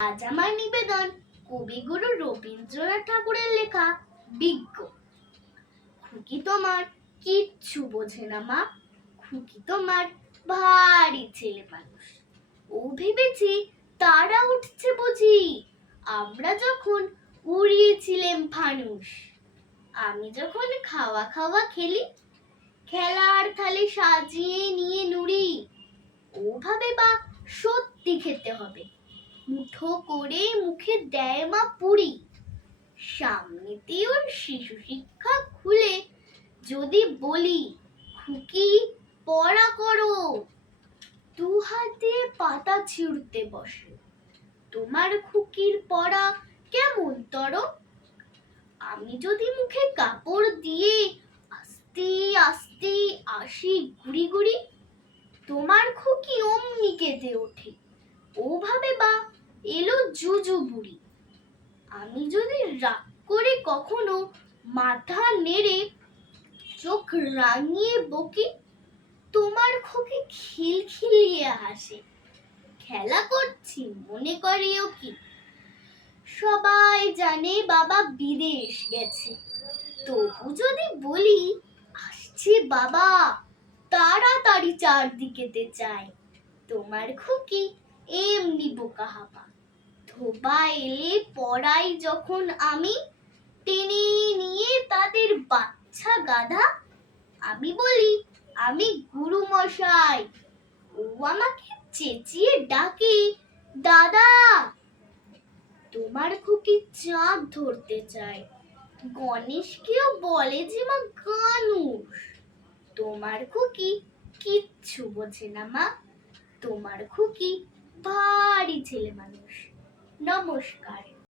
আজ আমার নিবেদন কবিগুরু রবীন্দ্রনাথ ঠাকুরের লেখা বিজ্ঞ। খুকি তোমার কিচ্ছু বোঝে না মা, খুকি তোমার ভারী ছেলে মানুষ। ও ভেবেছি তারা উঠছে বুঝি আমরা যখন উড়িয়েছিলাম ফানুস। আমি যখন খাওয়া খাওয়া খেলি, খেলার থালি সাজিয়ে নিয়ে নুড়ি। ও ভাবে বা সত্যি খেতে হবে, মুঠো করে মুখে দেয় মা পুরি। সামনেতে ওর শিশু শিক্ষা খুলে যদি বলি খুকি পড়া করো, দু হাতে পাতা ছিঁড়তে বসে। তোমার খুকির পড়া কেমন তর? আমি যদি মুখে কাপড় দিয়ে আস্তে আস্তে আসি গুড়ি গুড়ি, তোমার খুকি অমনি কেঁদে ওঠে। ও ভাবে বা এলো জুজু বুড়ি। আমি যদি রাগ করে কখনো মাথা নেড়ে চোখ রাঙিয়ে বকি, তোমার খুকি খিলখিলিয়ে হাসে। খেলা করছি মনে করে ও কি। সবাই জানে বাবা বিদেশ গেছে, তবু যদি বলি আসছে বাবা, তাড়াতাড়ি চারদিকেতে চায়। তোমার খুকি এমনি বোকা হাবা। ধোবা এলে পড়াই যখন আমি, টেনে নিয়ে তাদের বাচ্চা গাধা। আমি বলি আমি গুরু মশাই, ও আমাকে চেঁচিয়ে ডাকে দাদা। তোমার খুকি চাঁদ ধরতে চায়, গণেশকেও বলে যে মা গানুষ। তোমার খুকি কিচ্ছু বোঝে না মা, তোমার খুকি ভারী ছেলে মানুষ। নমস্কার।